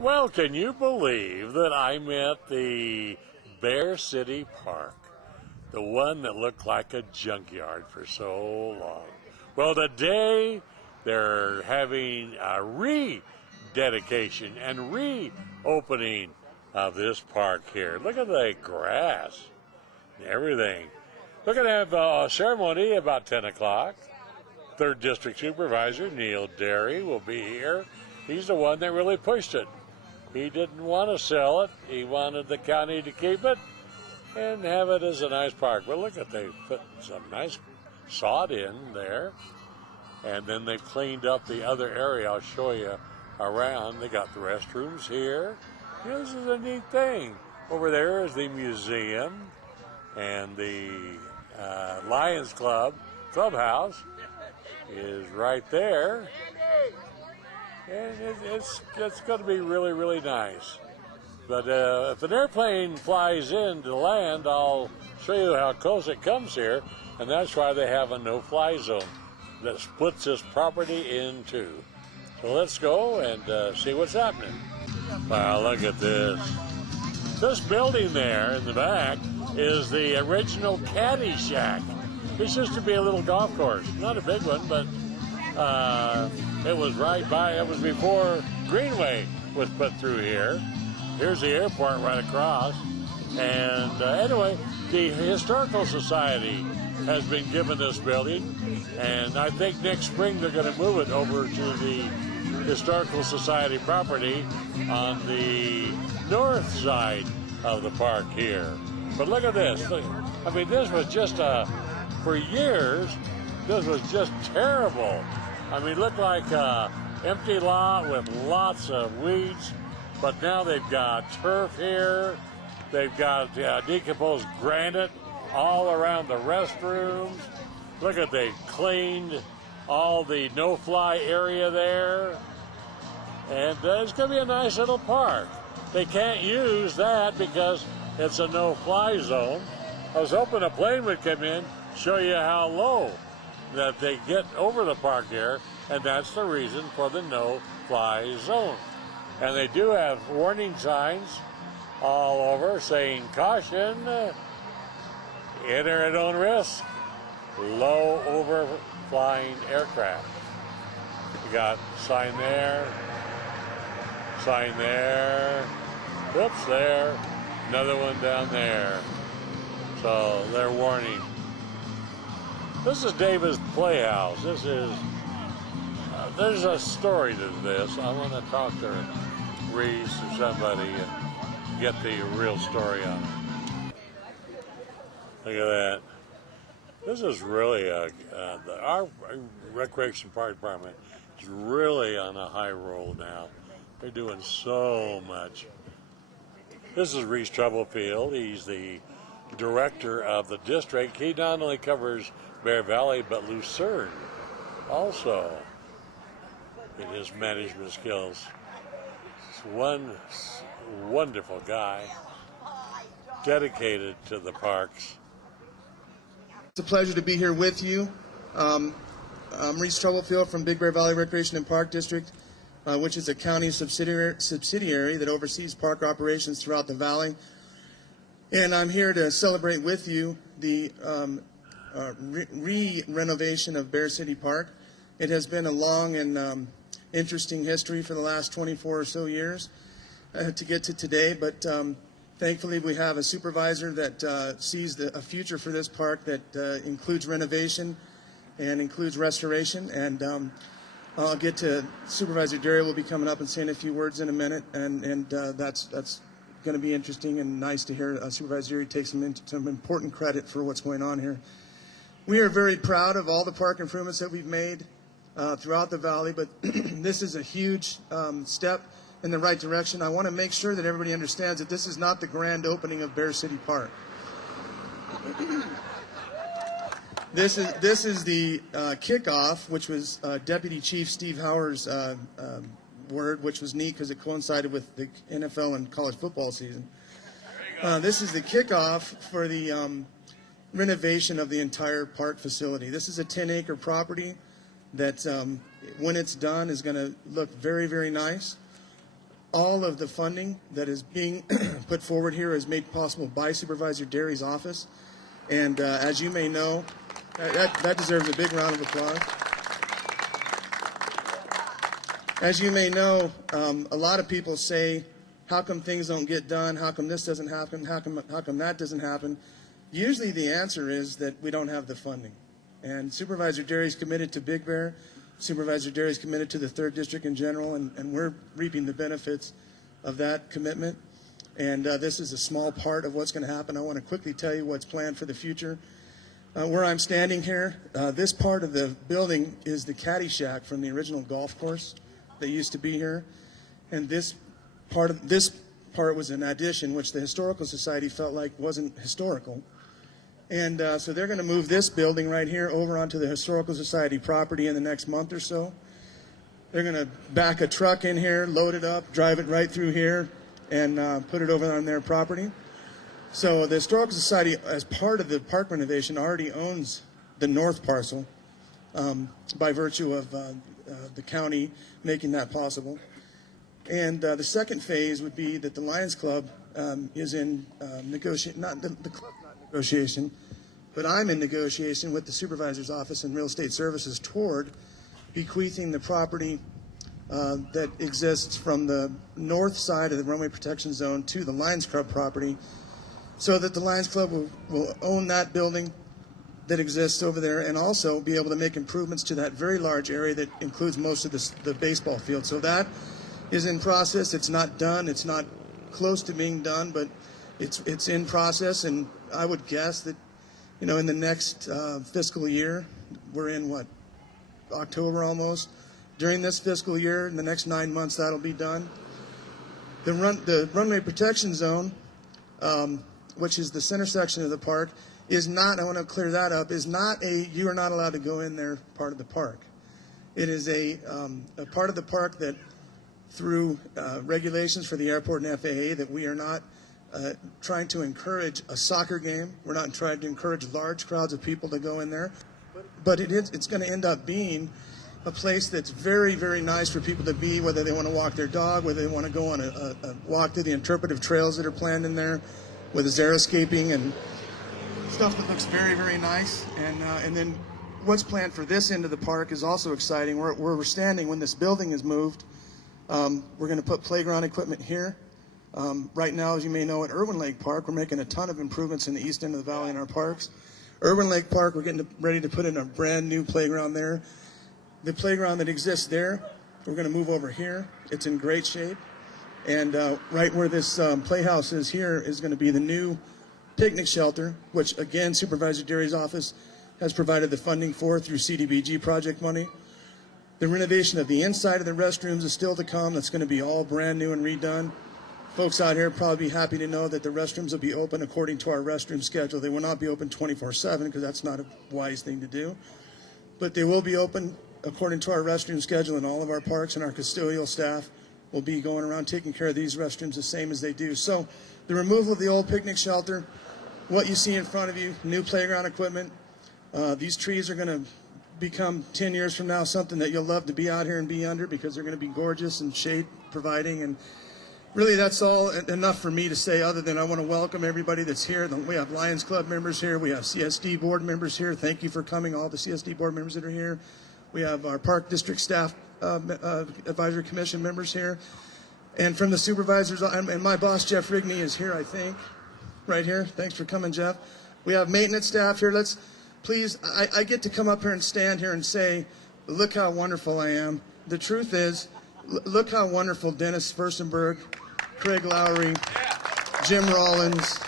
Well, can you believe that I'm at the Bear City Park, the one that looked like a junkyard for so long? Well, today they're having a rededication and reopening of this park here. Look at the grass and everything. We're going to have a ceremony about 10 o'clock. 3rd District Supervisor Neil Derry will be here. He's the one that really pushed it. He didn't want to sell it. He wanted the county to keep it and have it as a nice park. But look at, they put some nice sod in there. And then they've cleaned up the other area. I'll show you around. They got the restrooms here. This is a neat thing. Over there is the museum and the Lions clubhouse is right there. And it's going to be really, really nice. But if an airplane flies into the land, I'll show you how close it comes here. And that's why they have a no-fly zone that splits this property in two. So let's go and see what's happening. Wow, look at this. This building there in the back is the original Caddy Shack. This used to be a little golf course. Not a big one, but it was right by, it was before Greenway was put through here. Here's the airport right across. And anyway, the Historical Society has been given this building. And I think next spring they're going to move it over to the Historical Society property on the north side of the park here. But look at this. I mean, this was just for years, this was just terrible. I mean, it looked like an empty lot with lots of weeds, but now they've got turf here. They've got decomposed granite all around the restrooms. Look at, they cleaned all the no-fly area there. And it's going to be a nice little park. They can't use that because it's a no-fly zone. I was hoping a plane would come in, show you how low that they get over the park here, and that's the reason for the no-fly zone. And they do have warning signs all over saying, caution, enter at own risk, low overflying aircraft. You got sign there, whoops, there, another one down there. So they're warning. This is Davis Playhouse. This is, there's a story to this. I want to talk to Reese or somebody and get the real story on it. Look at that. This is really our Recreation Park Department is really on a high roll now. They're doing so much. This is Reese Troublefield. He's the director of the district. He not only covers Bear Valley, but Lucerne also in his management skills. He's one wonderful guy, dedicated to the parks. It's a pleasure to be here with you. I'm Reese Troublefield from Big Bear Valley Recreation and Park District, which is a county subsidiary that oversees park operations throughout the valley. And I'm here to celebrate with you the re-renovation of Bear City Park. It has been a long and interesting history for the last 24 or so years to get to today, but thankfully we have a supervisor that sees a future for this park that includes renovation and includes restoration. And I'll get to Supervisor Derry will be coming up and saying a few words in a minute, and that's going to be interesting and nice to hear Supervisor Derry take some important credit for what's going on here. We are very proud of all the park improvements that we've made throughout the valley, but this is a huge step in the right direction. I want to make sure that everybody understands that this is not the grand opening of Bear City Park. This is the kickoff, which was Deputy Chief Steve Howard's word, which was neat because it coincided with the NFL and college football season. This is the kickoff for the renovation of the entire park facility. This is a 10-acre property that, when it's done, is going to look very, very nice. all of the funding that is being put forward here is made possible by Supervisor Derry's office. And as you may know, that deserves a big round of applause. As you may know, a lot of people say, how come things don't get done? How come this doesn't happen? How come that doesn't happen? Usually the answer is that we don't have the funding. And Supervisor Derry's committed to Big Bear. Supervisor Derry's committed to the 3rd District in general, and we're reaping the benefits of that commitment. And this is a small part of what's going to happen. I want to quickly tell you what's planned for the future. Where I'm standing here, this part of the building is the caddy shack from the original golf course that used to be here. And this part was an addition, which the Historical Society felt like wasn't historical. And so they're going to move this building right here over onto the Historical Society property in the next month or so. They're going to back a truck in here, load it up, drive it right through here, and put it over on their property. So the Historical Society, as part of the park renovation, already owns the north parcel by virtue of the county making that possible. And the second phase would be that the Lions Club is in negotiation, not the club, not negotiation, but I'm in negotiation with the Supervisor's Office and Real Estate Services toward bequeathing the property that exists from the north side of the runway protection zone to the Lions Club property, so that the Lions Club will own that building that exists over there and also be able to make improvements to that very large area that includes most of the baseball field. So that is in process. It's not done. It's not close to being done, but it's in process. And I would guess that, you know, in the next fiscal year, we're in what, October almost. During this fiscal year, in the next 9 months, that'll be done. The runway protection zone, which is the center section of the park, is not, I want to clear that up, is not you are not allowed to go in there part of the park. It is a part of the park that, through regulations for the airport and FAA, that we are not trying to encourage a soccer game. We're not trying to encourage large crowds of people to go in there. But it's going to end up being a place that's very, very nice for people to be, whether they want to walk their dog, whether they want to go on a walk through the interpretive trails that are planned in there with xeriscaping and stuff that looks very, very nice. And then what's planned for this end of the park is also exciting. Where we're standing, when this building is moved, we're going to put playground equipment here. Right now, as you may know, at Irwin Lake Park, we're making a ton of improvements in the east end of the valley in our parks. Irwin Lake Park, we're getting ready to put in a brand new playground there. The playground that exists there, we're going to move over here. It's in great shape. And right where this playhouse is here is going to be the new picnic shelter, which, again, Supervisor Derry's office has provided the funding for through CDBG project money. The renovation of the inside of the restrooms is still to come. That's going to be all brand new and redone. Folks out here probably be happy to know that the restrooms will be open according to our restroom schedule. They will not be open 24/7 because that's not a wise thing to do. But they will be open according to our restroom schedule in all of our parks, and our custodial staff will be going around taking care of these restrooms the same as they do. So the removal of the old picnic shelter, what you see in front of you, new playground equipment. These trees are going to become 10 years from now something that you'll love to be out here and be under, because they're going to be gorgeous and shade providing. And really, that's all enough for me to say, other than I want to welcome everybody that's here. We have Lions Club members here. We have CSD board members here. Thank you for coming, all the CSD board members that are here. We have our Park District Staff Advisory Commission members here. And from the supervisors, and my boss, Jeff Rigney, is here, I think, right here. Thanks for coming, Jeff. We have maintenance staff here. Please, I get to come up here and stand here and say, look how wonderful I am. The truth is, look how wonderful Dennis Furstenberg, Craig Lowry, Jim Rollins,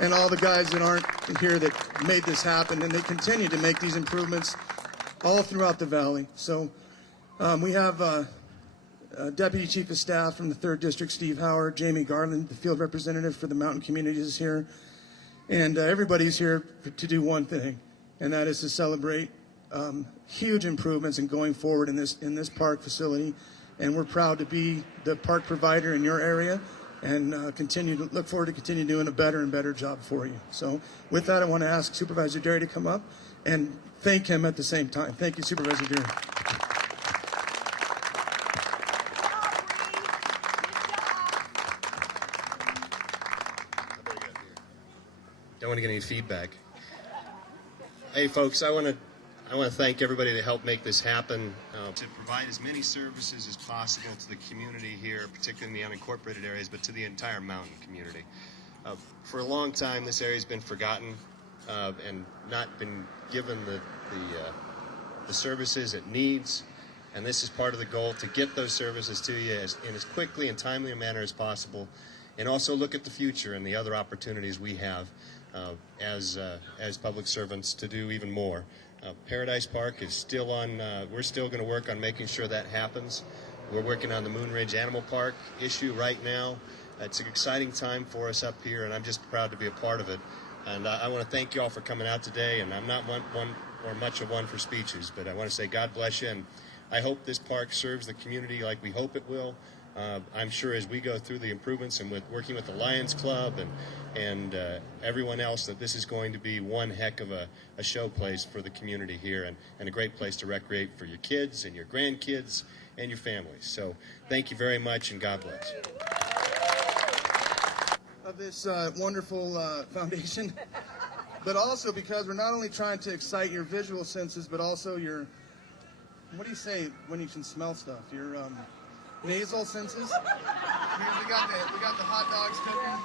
and all the guys that aren't here that made this happen. And they continue to make these improvements all throughout the valley. So we have Deputy Chief of Staff from the 3rd District, Steve Howard, Jamie Garland, the field representative for the mountain communities is here. And everybody's here to do one thing, and that is to celebrate huge improvements and going forward in this park facility. And we're proud to be the park provider in your area, and look forward to continue doing a better and better job for you. So with that, I want to ask Supervisor Derry to come up and thank him at the same time. Thank you, Supervisor Derry. Don't want to get any feedback. Hey, folks, I want to thank everybody that helped make this happen. To provide as many services as possible to the community here, particularly in the unincorporated areas, but to the entire mountain community. For a long time, this area has been forgotten and not been given the services it needs. And this is part of the goal, to get those services to you in as quickly and timely a manner as possible, and also look at the future and the other opportunities we have as public servants to do even more. Paradise Park is still on, we're still going to work on making sure that happens. We're working on the Moon Ridge Animal Park issue right now. It's an exciting time for us up here, and I'm just proud to be a part of it. And I want to thank you all for coming out today, and I'm not one or much of one for speeches, but I want to say God bless you, and I hope this park serves the community like we hope it will. I'm sure as we go through the improvements and with working with the Lions Club and everyone else, that this is going to be one heck of a showplace for the community here, and a great place to recreate for your kids and your grandkids and your families. So thank you very much, and God bless. Of this wonderful foundation, but also because we're not only trying to excite your visual senses, but also your, what do you say when you can smell stuff? Your nasal senses. Because we got the hot dogs cooking,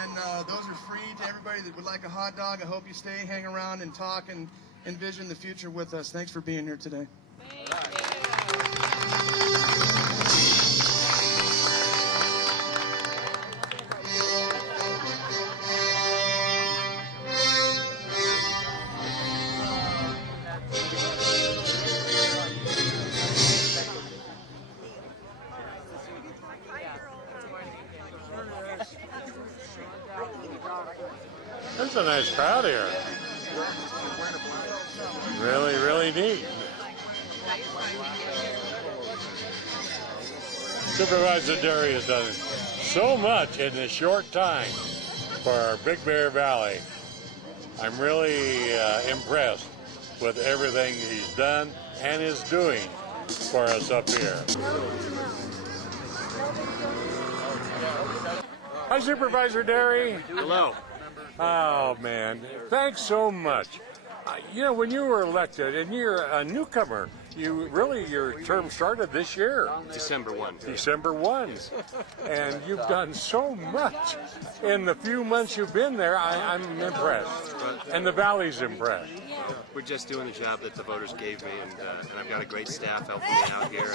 and those are free to everybody that would like a hot dog. I hope you stay, hang around, and talk and envision the future with us. Thanks for being here today. There's a nice crowd here. Really, really neat. Supervisor Derry has done so much in this short time for Big Bear Valley. I'm really impressed with everything he's done and is doing for us up here. Hi, Supervisor Derry. Hello. Oh, man. Thanks so much. You know, when you were elected, and you're a newcomer, your term started this year. December 1. December 1. And you've done so much in the few months you've been there. I'm impressed. And the Valley's impressed. We're just doing the job that the voters gave me, and I've got a great staff helping me out here.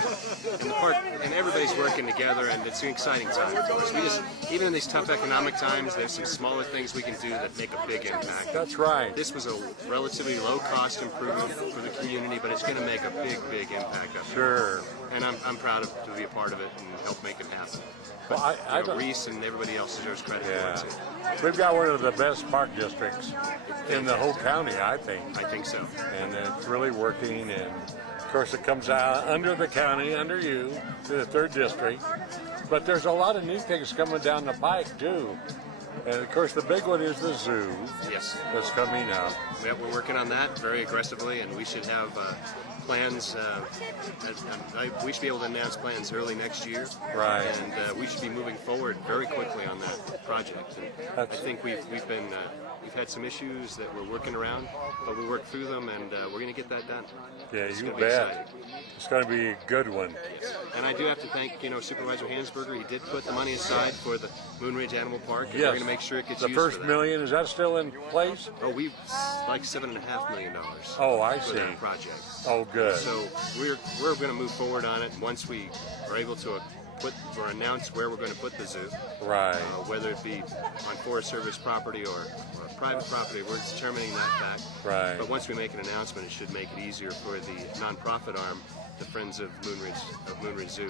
And the park, and everybody's working together, and it's an exciting time for us. Even in these tough economic times, there's some smaller things we can do that make a big impact. That's right. This was a relatively low-cost improvement for the community, but it's going to make a big impact up here. Sure. And I'm proud to be a part of it and help make it happen. But Well, I don't- Reese and everybody else deserves credit Yeah. for it too. We've got one of the best park districts in the whole county, I think. I think so. And it's really working. And of course, it comes out under the county, under you, to the 3rd district. But there's a lot of neat things coming down the pike too. And of course, the big one is the zoo Yes. that's coming up. We're working on that very aggressively, and we should have plans. We should be able to announce plans early next year. Right. And we should be moving forward very quickly on that project. And I think we've had some issues that we're working around, but we work through them, and we're going to get that done. Yeah, It's you gonna be bet. exciting. It's going to be a good one. And I do have to thank, Supervisor Hansberger. He did put the money aside for the Moon Ridge Animal Park, and we're Yes. going to make sure it gets The used first for that. million, is that still in place? Oh, we've like $7.5 million. Oh, I for see. that project. Oh, good. So we're going to move forward on it once we are able to put or announce where we're going to put the zoo. Right. Whether it be on Forest Service property or private property, we're determining that fact. Right. But once we make an announcement, it should make it easier for the nonprofit arm, the Friends of Moon Ridge Zoo,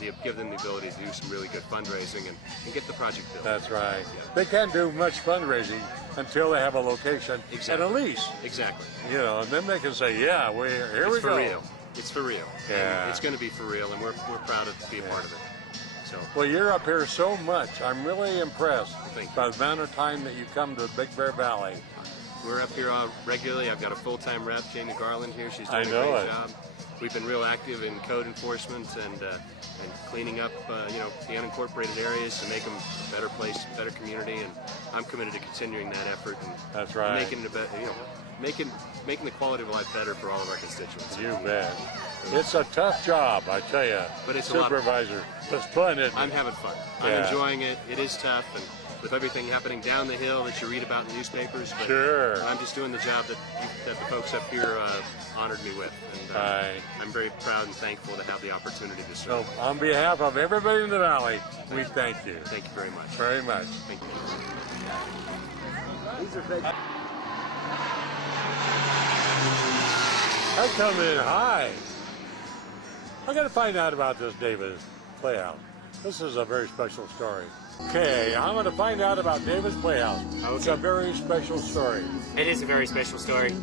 to give them the ability to do some really good fundraising and get the project built. That's right. Yeah. They can't do much fundraising until they have a location Exactly. and a lease. Exactly. You know, and then they can say, yeah, here we It's for go. real. It's for real. Yeah. And it's going to be for real, and we're proud to be a part of it. So Well, you're up here so much. I'm really impressed Thank you. by the amount of time that you come to Big Bear Valley. we're up here regularly. I've got a full-time rep, Jamie Garland, here. She's I doing a know great it. job. we've been real active in code enforcement and cleaning up the unincorporated areas to make them a better place, better community, and I'm committed to continuing that effort and That's right. making it a better, making the quality of life better for all of our constituents. You bet. It's a tough job, I tell you. But it's a lot of supervisor. It's fun, isn't it? I'm having fun. Yeah. I'm enjoying it. It is tough, and with everything happening down the hill that you read about in the newspapers. But Sure. I'm just doing the job that the folks up here honored me with, and Right. I'm very proud and thankful to have the opportunity to serve. So, on behalf of everybody in the valley, we thank you Thank you very much. very much. Thank you. I come in high. I got to find out about this David Playhouse. This is a very special story. Okay, I'm going to find out about David's Playhouse. It's a very special story. It is a very special story.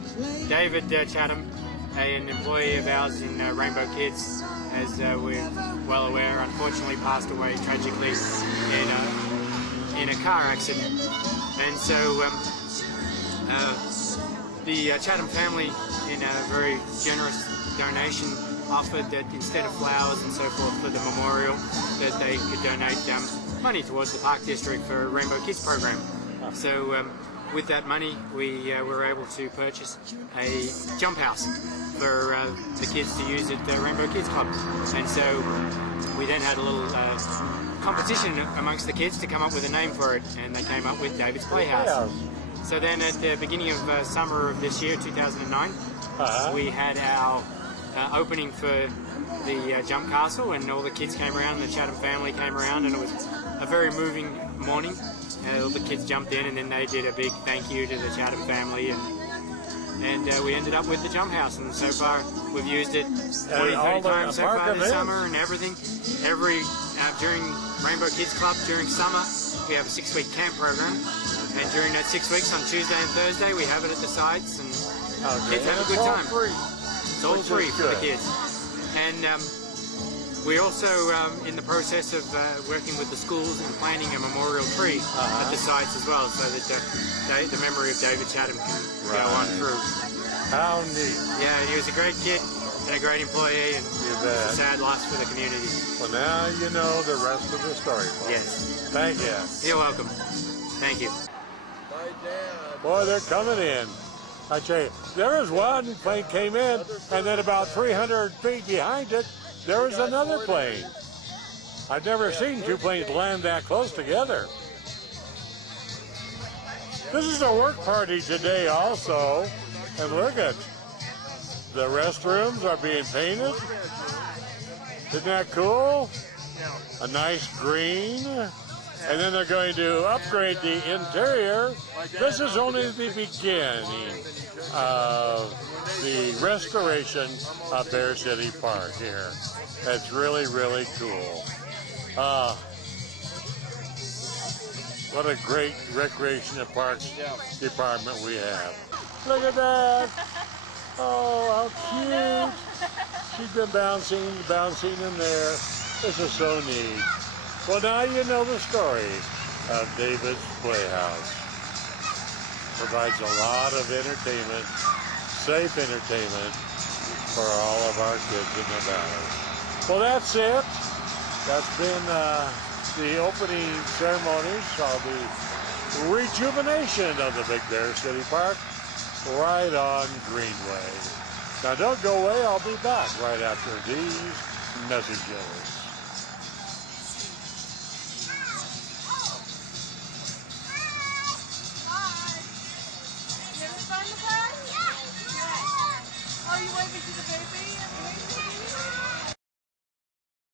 David Chatham, an employee of ours in Rainbow Kids, as we're well aware, unfortunately passed away tragically in a car accident. And so the Chatham family, in a very generous donation, offered that instead of flowers and so forth for the memorial, that they could donate money towards the Park District for Rainbow Kids program. So with that money, we were able to purchase a jump house for the kids to use at the Rainbow Kids Club. And so we then had a little competition amongst the kids to come up with a name for it, and they came up with David's Playhouse. So then at the beginning of summer of this year, 2009, we had our opening for the jump castle, and all the kids came around, the Chatham family came around, and it was a very moving morning. All the kids jumped in, and then they did a big thank you to the Chatham family, and we ended up with the jump house, and so far we've used it 20, 30 times so far this summer, and everything. During Rainbow Kids Club during summer, we have a 6-week camp program, and during that 6 weeks on Tuesday and Thursday we have it at the sites, and kids have a good time. It's all free for the kids. And we're also in the process of working with the schools and planting a memorial tree at the sites as well, so that the memory of David Chatham can go on through. How neat. Yeah, he was a great kid and a great employee, and it's a sad loss for the community. Well, now you know the rest of the story, folks. Yes. Thank you. You're welcome. Thank you. Boy, they're coming in. I tell you, there was one plane came in, and then about 300 feet behind it, there was another plane. I've never seen two planes land that close together. This is a work party today also, and look at the restrooms are being painted. Isn't that cool? A nice green. And then they're going to upgrade the interior. This is only the beginning of the restoration of Bear City Park here. That's really, really cool. What a great recreation and parks department we have. Look at that. Oh, how cute. She's been bouncing in there. This is so neat. Well, now you know the story of David's Playhouse. Provides a lot of entertainment, safe entertainment for all of our kids in the valley. Well, that's it. That's been the opening ceremonies of the rejuvenation of the Big Bear City Park right on Greenway. Now, don't go away. I'll be back right after these messages. Are you waving to the baby?